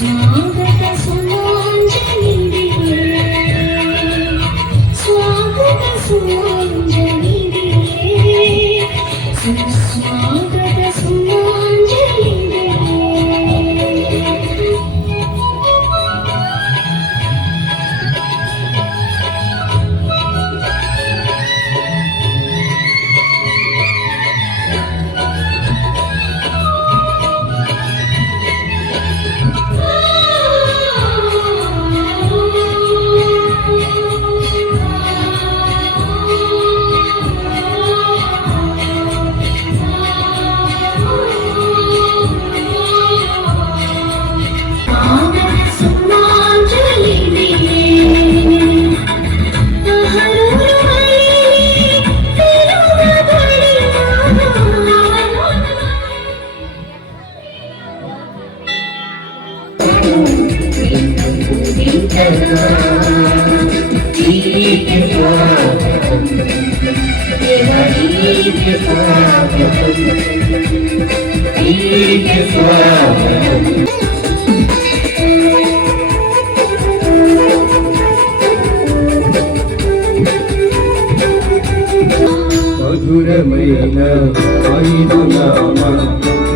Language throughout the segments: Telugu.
Yunus'un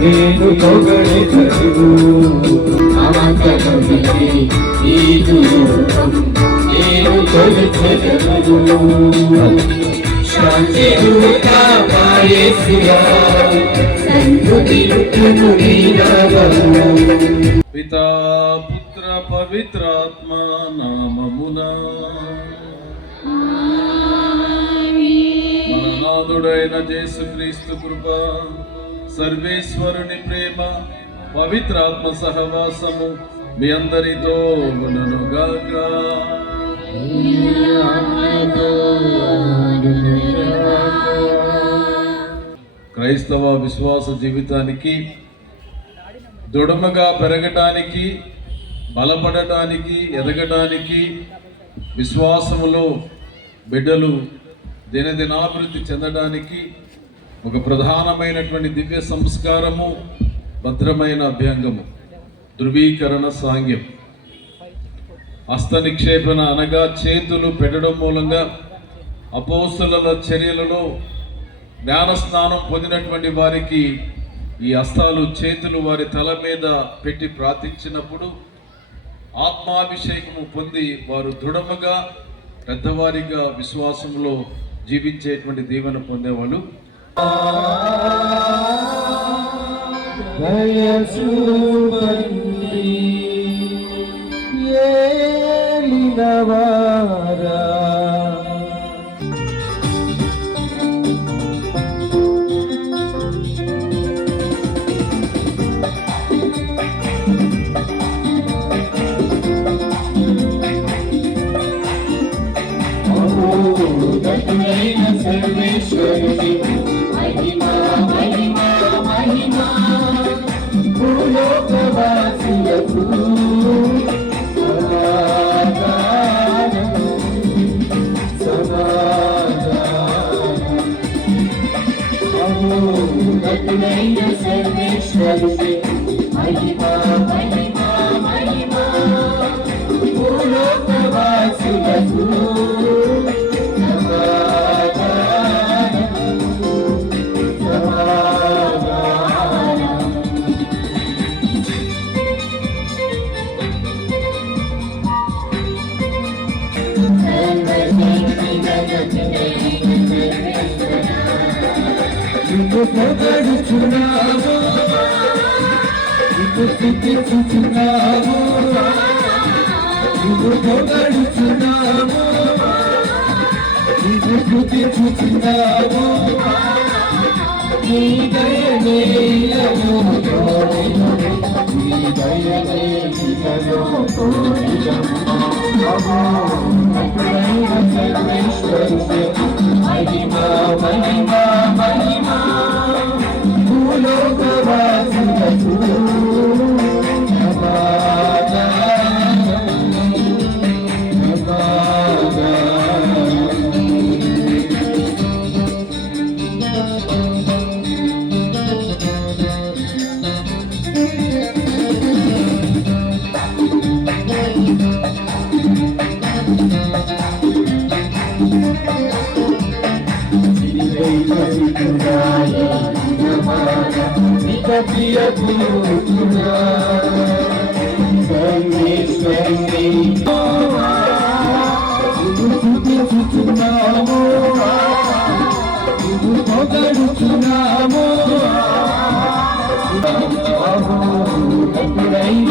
నేను నీదు రూపం నేను కొలుచెదను శాంతి దూత మాయేసియా సంతుతిలుటను నీనాగము పితా పుత్ర పవిత్రాత్మ నామమున. మననాథుడైన యేసుక్రీస్తు కృప. సర్వేశ్వరుని ప్రేమ పవిత్రాత్మ సహవాసము మీ అందరితో గుణనుగాక క్రైస్తవ విశ్వాస జీవితానికి దృఢముగా పెరగటానికి బలపడటానికి ఎదగటానికి విశ్వాసములో బిడ్డలు దినదినాభివృద్ధి చెందడానికి ఒక ప్రధానమైనటువంటి దివ్య సంస్కారము భద్రమైన అభ్యంగము ధృవీకరణ సాంగ్యం. హస్త నిక్షేపణ అనగా చేతులు పెట్టడం మూలంగా అపోస్తుల చర్యలలో జ్ఞానస్నానం పొందినటువంటి వారికి ఈ హస్తాలు చేతులు వారి తల మీద పెట్టి ప్రార్థించినప్పుడు ఆత్మాభిషేకము పొంది వారు దృఢముగా పెద్దవారిగా విశ్వాసంలో జీవించేటువంటి దీవెన పొందేవాళ్ళు Thank you. స్థుతించుచున్నాము నిన్ను పొగడుచున్నాము. నిన్ను స్థుతించుచున్నాము. నీ దయనేలను నీ దయనేలను మహిమ మహిమ ప్రియ పురుషుడా సర్వేశ్వరుని స్తుతించుచున్నాము పొగడుచున్నాము ఎప్పుడైన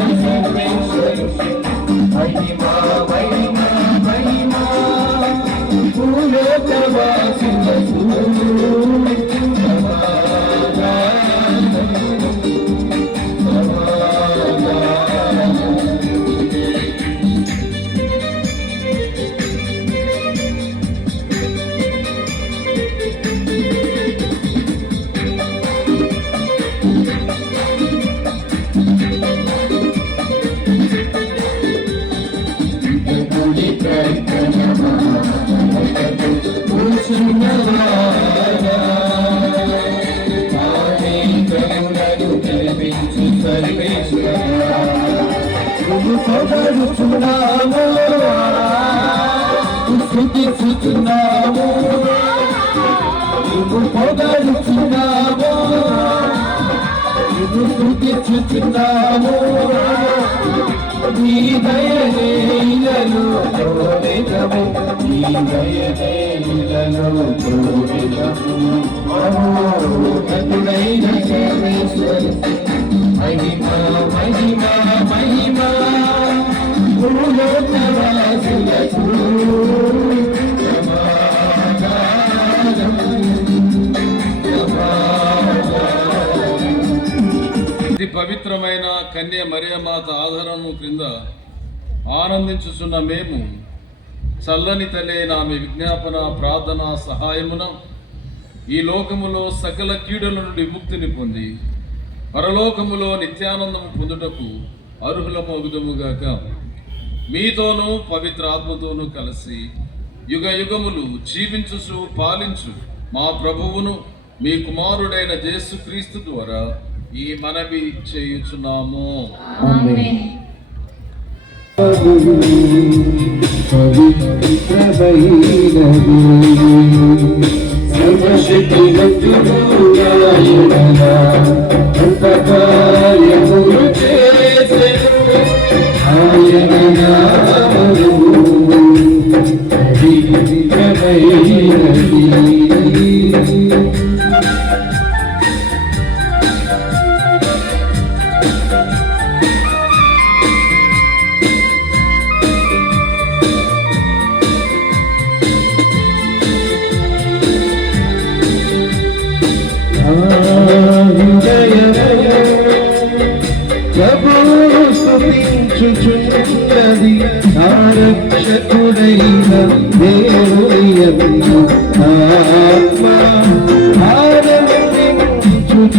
స్థుతిస్తున్నాము నీ దయనేలను నీ సర్వేశ్వరు పవిత్రమైన కన్య మరియమాత ఆధారము క్రింద ఆనందించుచున్న మేము చల్లని తల్లైన ఆమె విజ్ఞాపన ప్రార్థన సహాయమున ఈ లోకములో సకల కీడుల నుండి ముక్తిని పొంది పరలోకములో నిత్యానందము పొందుటకు అర్హులమోగుదముగాక. మీతోనూ పవిత్ర ఆత్మతోనూ కలిసి యుగ యుగములు జీవించుచు పాలించు మా ప్రభువును మీ కుమారుడైన జేసుక్రీస్తు ద్వారా ఈ మనవి చేయుచున్నాము. సర్వశక్తి అంతకార్యములు చేసెను ఆయన నామము పవిత్రమైనది రక్షకుడైన దేవునియందు ఆత్మ ఆనందించుచున్నది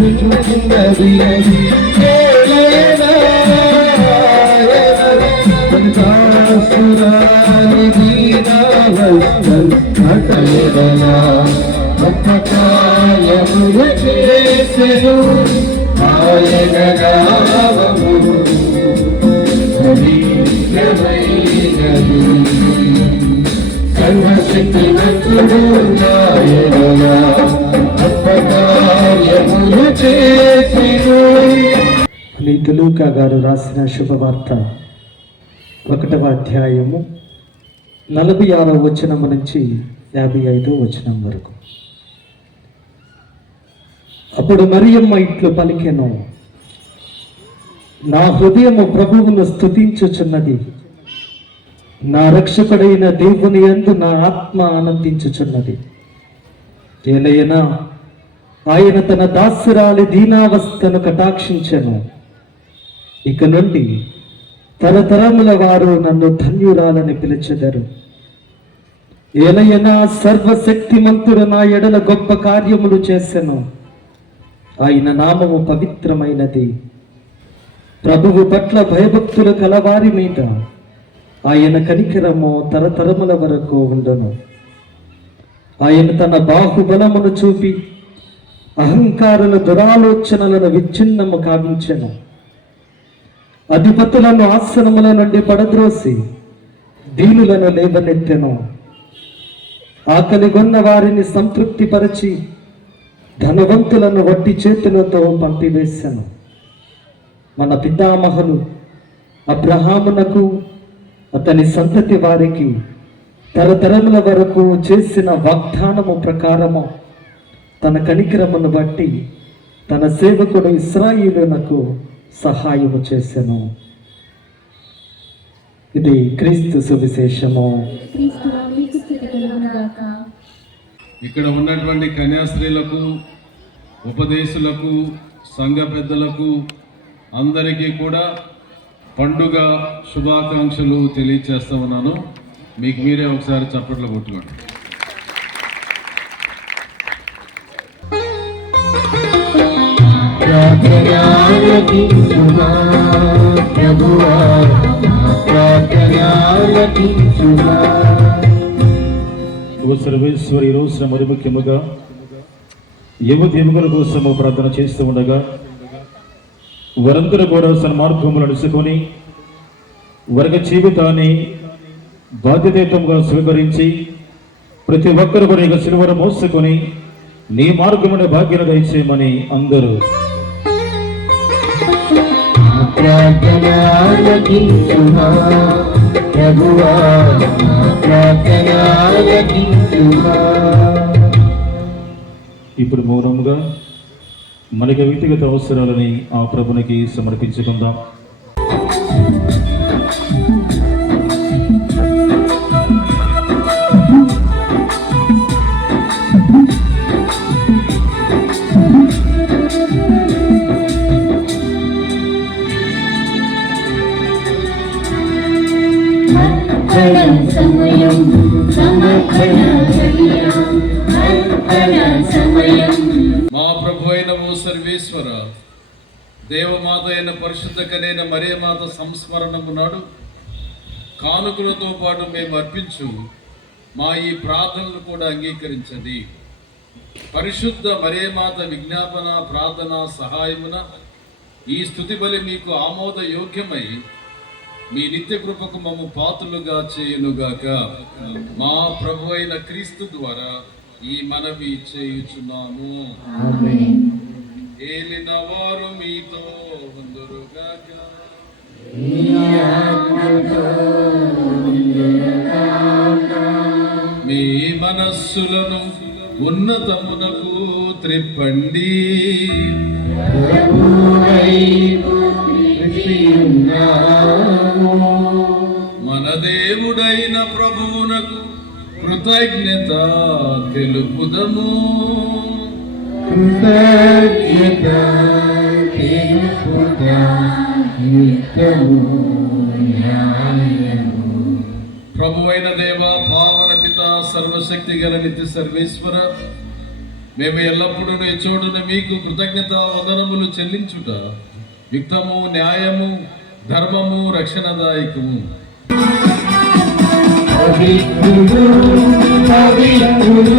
దాసురాని దీనావస్థల్ అటయదనా భక్తకాయములు చేసెను. ఆయన నామము నితులూకా గారు రాసిన శుభవార్త. ఒకటవ అధ్యాయము నలభై ఆరో వచనము నుంచి యాభై ఐదో వచనం వరకు. అప్పుడు మరియమ్మ ఇంట్లో పలికెను నా హృదయము ప్రభువును స్థుతించుచున్నది నా రక్షకుడైన దేవుని యందు నా ఆత్మ ఆనందించుచున్నది. ఏలయనా ఆయన తన దాసురాలి దీనావస్థను కటాక్షించను. ఇక నుండి తరతరముల వారు నన్ను ధన్యురాలని పిలిచెదరు. ఏలయనా సర్వశక్తిమంతుడు నా ఎడల గొప్ప కార్యములు చేసెను. ఆయన నామము పవిత్రమైనది. ప్రభువు పట్ల భయభక్తుల కలవారి మీద ఆయన కనికరము తరతరముల వరకు ఉండను. ఆయన తన బాహుబలమును చూపి అహంకారుల దురాలోచనలను విచ్ఛిన్నము కావించను. అధిపతులను ఆసనముల నుండి పడద్రోసి దీనులను లేవనెత్తెను. ఆకలిగొన్న వారిని సంతృప్తిపరచి ధనవంతులను వట్టి చేతులతో పంపివేశాను మన పితామహులు అబ్రహామునకు అతని సంతతి వారికి తరతరముల వరకు చేసిన వాగ్దానము ప్రకారము తన కనికరమును బట్టి తన సేవకుడు ఇస్రాయిలునకు సహాయము చేసెను. ఇది క్రీస్తు సువిశేషము. ఇక్కడ ఉన్నటువంటి కన్యాస్త్రీలకు ఉపదేశులకు సంఘ పెద్దలకు అందరికీ కూడా పండుగ శుభాకాంక్షలు తెలియచేస్తా ఉన్నాను. మీకు మీరే ఒకసారి చప్పట్లు కొట్టుకోండి. సర్వేశ్వరి రోజున మరి ముఖ్యముగా యువతి ఎముకల కోసము ప్రార్థన చేస్తూ ఉండగా వారందరూ కూడా సన్మార్గములు నడుచుకొని వర్గ జీవితాన్ని బాధ్యతయుతంగా స్వీకరించి ప్రతి ఒక్కరు కూడా ఇక సిలువను మోసుకొని నీ మార్గముని భాగ్యను దయచేయమని అందరూ. ప్రభువా ఇప్పుడు మౌనముగా మనకి వ్యక్తిగత అవసరాలని ఆ ప్రభునికి సమర్పించుకుందాం. అర్పణ సమయం సమర్పణ దేవమాత అయిన పరిశుద్ధ కనైన మరియమాత సంస్మరణము నాడు కానుకలతో పాటు మేము అర్పించు మా ఈ ప్రార్థనలు కూడా అంగీకరించండి. పరిశుద్ధ మరే మాత విజ్ఞాపన ప్రార్థన సహాయమున ఈ స్థుతి బలి మీకు ఆమోద యోగ్యమై మీ నిత్య కృపకు మమ్ము పాత్రులుగా చేయునుగాక. మా ప్రభు అయిన క్రీస్తు ద్వారా ఈ మనవి చేయుచున్నాము. ఏలిన వారు మీతో ఉందురుగాక. మీ మనస్సులను ఉన్నతమునకు త్రిప్పండి. మన దేవుడైన ప్రభువునకు కృతజ్ఞత తెలుపుదము. ప్రభువైన దేవ పావన పిత సర్వశక్తి గల నిత్య సర్వేశ్వర మేము ఎల్లప్పుడూ నీ చోటున మీకు కృతజ్ఞత వదనములు చెల్లించుట యుక్తము న్యాయము ధర్మము రక్షణదాయకము. పవిత్రుడు పవిత్రుడు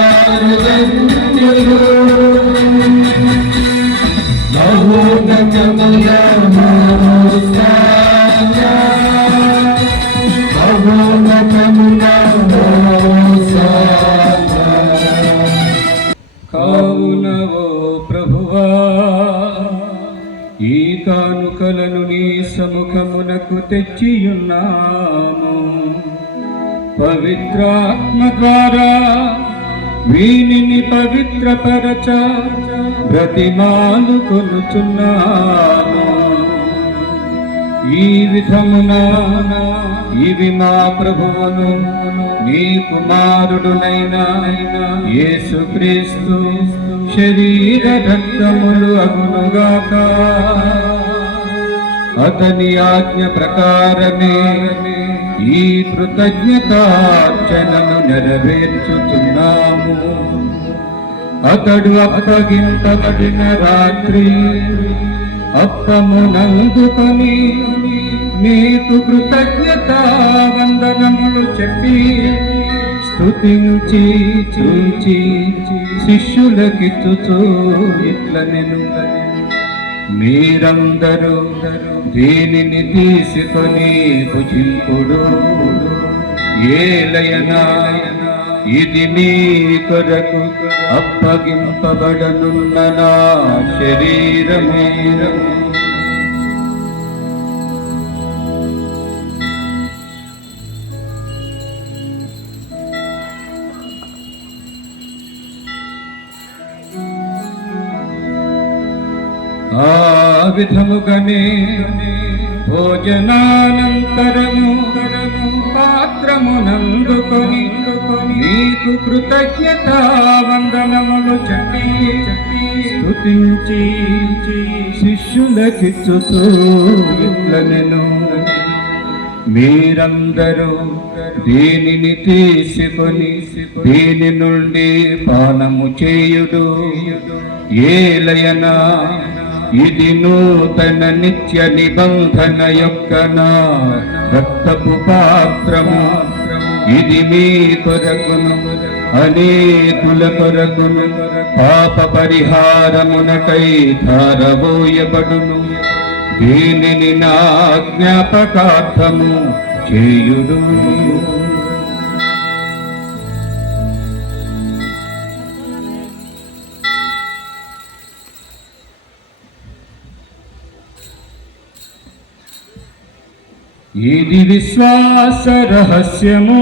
Now, won't పవిత్రపరచ ప్రతిమాలు కొనుచున్నాను. ఈ విధమున ఇవి మా ప్రభువును నీ కుమారుడునైన యేసుక్రీస్తు శరీర రక్తములు అగునుగాక. అతని ఆజ్ఞ ప్రకారమే ఈ కృతజ్ఞతార్చనను నెరవేర్చుతున్నాము అతడు అప్పగింపబడిన రాత్రి అప్పమునందుకొని మీకు కృతజ్ఞత వందనములు చెప్పి స్థుతించి చూచి శిష్యులకిచ్చుచూ ఇట్ల నేను మీరందరూ దీనిని తీసుకొని భుజింపుడు. ఏలయనా ఇది మీ కొరకు అప్పగింపబడనున్న నా శరీరమేరము విధముగనే భోజనానంతరము పాత్రమునందుకొని నీకు కృతజ్ఞత వందనములు చెప్పి స్థుతించి శిష్యులకిచ్చుతూ ఇట్లనెను మీరందరూ దీనిని తీసుకొని దీని నుండి పానము చేయుడు. ఏలయనా ఇది నూతన నిత్య నిబంధన యొక్క నా రక్తపు పాత్రము. ఇది మీ కొరకును అనేకుల కొరకును పాప పరిహారమునకై ధారబోయబడును. దీనిని నా జ్ఞాపకార్థము చేయుడు ఇది విశ్వాస రహస్యము?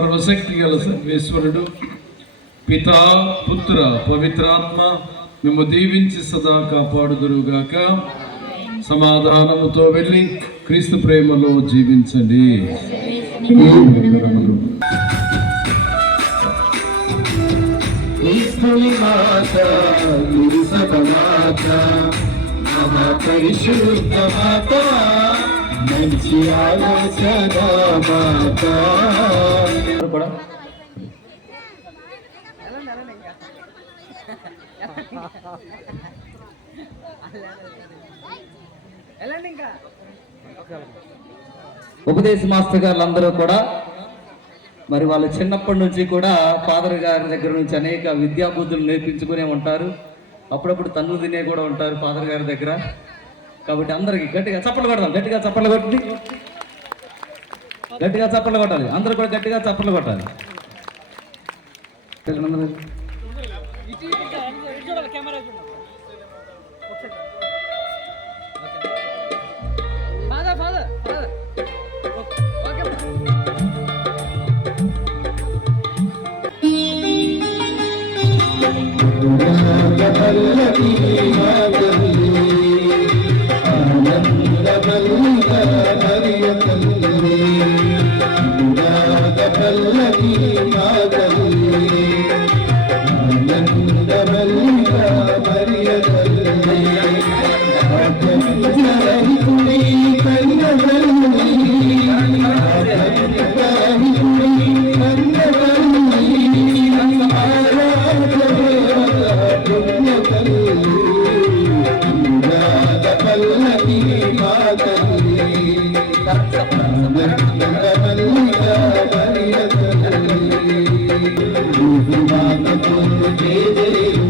సర్వశక్తి గల సర్వేశ్వరుడు పిత పుత్ర పవిత్రాత్మ మేము దీవించి సదా కాపాడుదురుగాక. సమాధానముతో వెళ్ళి క్రీస్తు ప్రేమలో జీవించండి. మాత మాత పరిశుద్ధ మాత. కూడా ఉపదేశ మాస్టర్ గారు అందరూ కూడా మరి వాళ్ళు చిన్నప్పటి నుంచి కూడా ఫాదర్ గారి దగ్గర నుంచి అనేక విద్యాబుద్ధులు నేర్పించుకునే ఉంటారు. అప్పుడప్పుడు తన్ను తినే కూడా ఉంటారు ఫాదర్ గారి దగ్గర. కాబట్టి అందరికి గట్టిగా చప్పలు కొడదాం గట్టిగా చప్పలు కొట్టి. గట్టిగా చప్పలు కొట్టాలి అందరూ కూడా గట్టిగా చప్పలు కొట్టాలి. మాత Thank you.